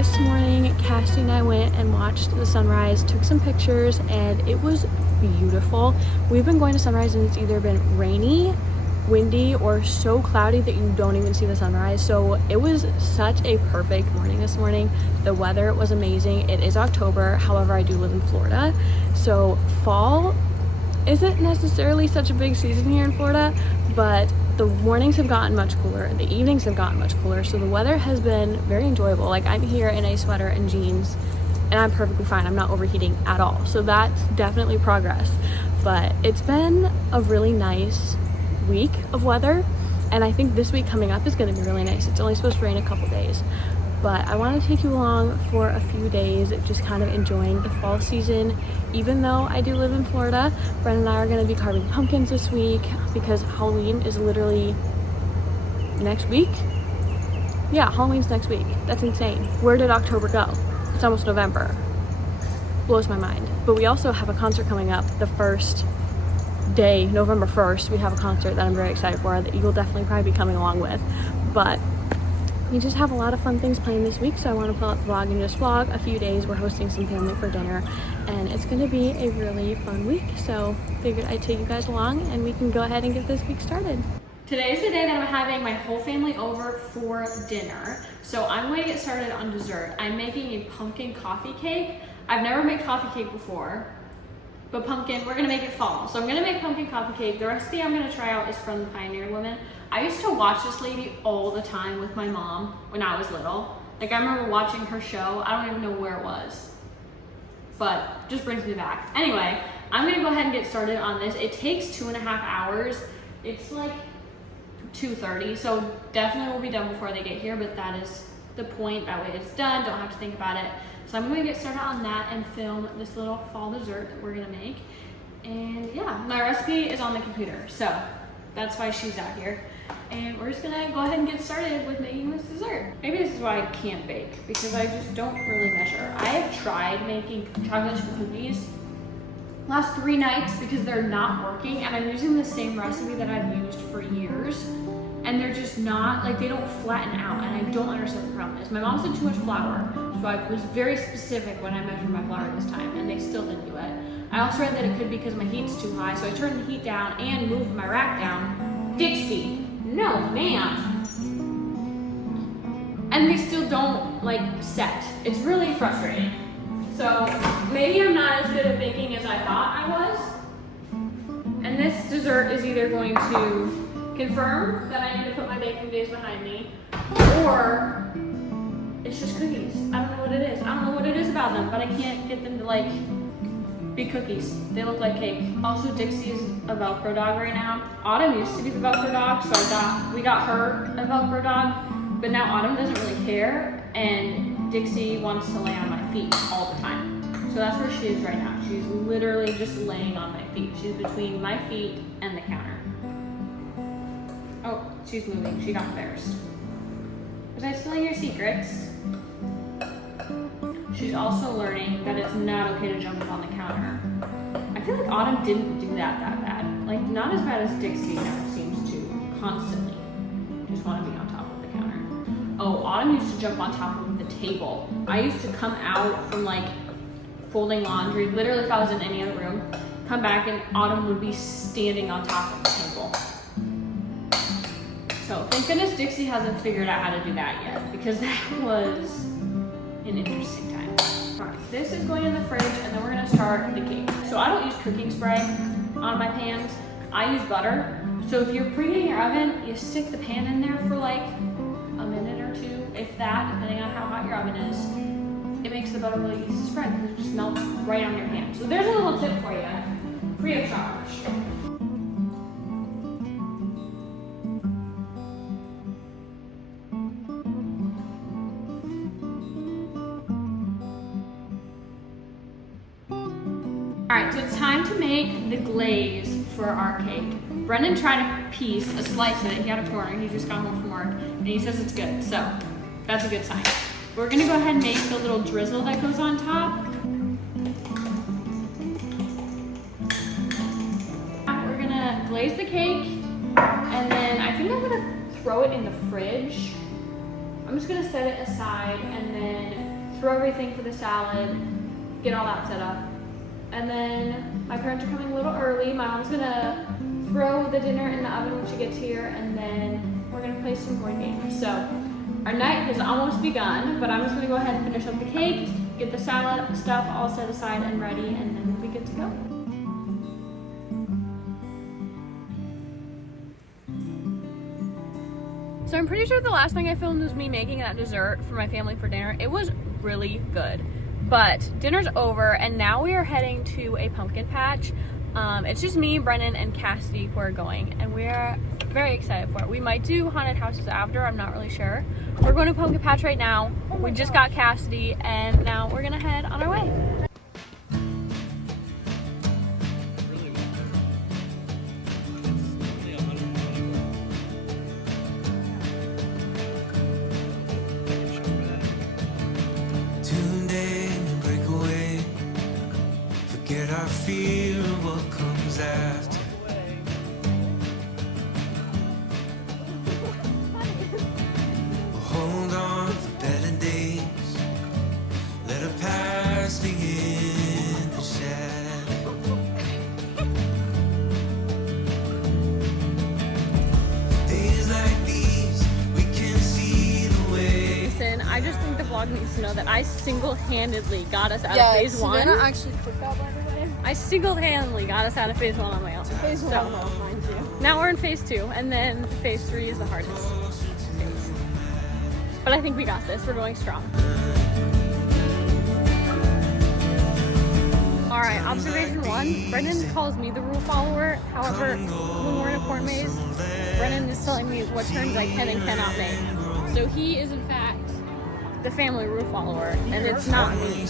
this morning, Cassie and I went and watched the sunrise, took some pictures, and it was beautiful. We've been going to sunrise and it's either been rainy, windy, or so cloudy that you don't even see the sunrise. So it was such a perfect morning this morning. The weather was amazing. It is October, however, I do live in Florida, so fall isn't necessarily such a big season here in Florida, but the mornings have gotten much cooler and the evenings have gotten much cooler, so the weather has been very enjoyable. Like, I'm here in a sweater and jeans and I'm perfectly fine. I'm not overheating at all, so that's definitely progress. But it's been a really nice week of weather, and I think this week coming up is going to be really nice. It's only supposed to rain a couple days, but I want to take you along for a few days just kind of enjoying the fall season. Even though I do live in Florida, Brennan and I are going to be carving pumpkins this week because Halloween is literally next week. Yeah, Halloween's next week. That's insane. Where did October go? It's almost November. Blows my mind. But we also have a concert coming up the first day, November 1st. We have a concert that I'm very excited for that you'll definitely probably be coming along with. But we just have a lot of fun things planned this week, so I want to pull out the vlog and just vlog a few days. We're hosting some family for dinner, and it's going to be a really fun week, so figured I'd take you guys along and we can go ahead and get this week started. Today's the day that I'm having my whole family over for dinner, so I'm going to get started on dessert. I'm making a pumpkin coffee cake. I've never made coffee cake before, but pumpkin, we're gonna make it fall. So I'm gonna make pumpkin coffee cake. The recipe I'm gonna try out is from the Pioneer Woman. I used to watch this lady all the time with my mom when I was little. Like, I remember watching her show. I don't even know where it was, but just brings me back. Anyway, I'm gonna go ahead and get started on this. It takes 2.5 hours. It's like 2:30, so definitely will be done before they get here, but that is the point. That way it's done, don't have to think about it. So I'm gonna get started on that and film this little fall dessert that we're gonna make. And yeah, my recipe is on the computer, so that's why she's out here. And we're just gonna go ahead and get started with making this dessert. Maybe this is why I can't bake, because I just don't really measure. I have tried making chocolate chip cookies last 3 nights because they're not working, and I'm using the same recipe that I've used for years, and they're just not, like, they don't flatten out, and I don't understand what the problem is. My mom said too much flour, so I was very specific when I measured my flour this time, and they still didn't do it. I also read that it could be because my heat's too high, so I turned the heat down and moved my rack down. Dixie, no ma'am. And they still don't, like, set. It's really frustrating. So maybe I'm not as good at baking as I thought I was. And this dessert is either going to confirm that I need to put my baking days behind me, or it's just cookies. I don't know what it is. I don't know what it is about them, but I can't get them to, like, be cookies. They look like cake. Also, Dixie is a Velcro dog right now. Autumn used to be the Velcro dog, so we got her a Velcro dog, but now Autumn doesn't really care, and Dixie wants to lay on my feet all the time. So that's where she is right now. She's literally just laying on my feet. She's between my feet and the counter. Oh, she's moving. She got embarrassed. Was I stealing your secrets? She's also learning that it's not okay to jump up on the counter. I feel like Autumn didn't do that bad. Like, not as bad as Dixie now seems to constantly just want to be on top of the counter. Oh, Autumn used to jump on top of the table. I used to come out from, like, folding laundry, literally if I was in any other room, come back and Autumn would be standing on top of the table. So thank goodness Dixie hasn't figured out how to do that yet, because that was an interesting time. All right, this is going in the fridge, and then we're gonna start the cake. So I don't use cooking spray on my pans. I use butter. So if you're preheating your oven, you stick the pan in there for like a minute or 2, if that, depending on how hot your oven is. It makes the butter really easy to spread because it just melts right on your pan. So there's a little tip for you, free of charge. Alright, so it's time to make the glaze for our cake. Brendan tried to piece a slice of it. He had a corner. He just got home from work, and he says it's good. So that's a good sign. We're gonna go ahead and make the little drizzle that goes on top. We're gonna glaze the cake, and then I think I'm gonna throw it in the fridge. I'm just gonna set it aside, and then throw everything for the salad, get all that set up. And then my parents are coming a little early. My mom's gonna throw the dinner in the oven when she gets here, and then we're gonna play some board games. So our night has almost begun, but I'm just gonna go ahead and finish up the cake, get the salad stuff all set aside and ready, and then we'll be good to go. So I'm pretty sure the last thing I filmed was me making that dessert for my family for dinner. It was really good. But dinner's over, and now we are heading to a pumpkin patch. It's just me, Brennan, and Cassidy who are going, and we're very excited for it. We might do haunted houses after, I'm not really sure. We're going to pumpkin patch right now. We just got Cassidy, and now we're gonna head on our way. I feel what comes after. Hold on for better days. Let our past be in the shadow. Days like these, we can see the way. Listen, I just think the vlog needs to know that I single-handedly got us out of phase one. Savannah actually put that, by the way. I single-handedly got us out of phase one on my own. Phase one, mind you. Now we're in phase two, and then phase three is the hardest phase. But I think we got this. We're going strong. All right, observation one. Brennan calls me the rule follower. However, when we're in a corn maze, Brennan is telling me what turns I can and cannot make. So he is, in fact, the family rule follower, and it's not me.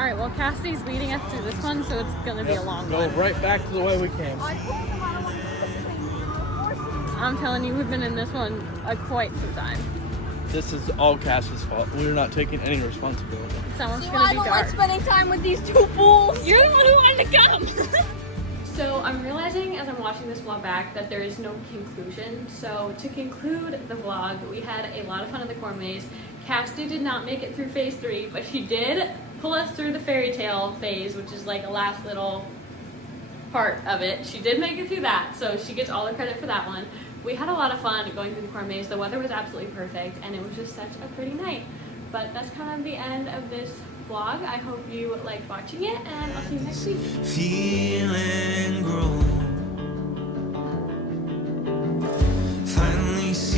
All right, well, Cassidy's leading us through this one, so it's going to be a long one. Go right back to the way we came. I'm telling you, we've been in this one quite some time. This is all Cass's fault. We're not taking any responsibility. It's almost I going to be don't like dark. spending time with these two fools. You're the one who wanted to come! So I'm realizing as I'm watching this vlog back that there is no conclusion. So to conclude the vlog, we had a lot of fun at the corn maze. Cassidy did not make it through phase three, but she did pull us through the fairy tale phase, which is like a last little part of it. She did make it through that, so she gets all the credit for that one. We had a lot of fun going through the corn maze. The weather was absolutely perfect, and it was just such a pretty night. But that's kind of the end of this vlog. I hope you liked watching it, and I'll see you next week. Feeling grown. Finally see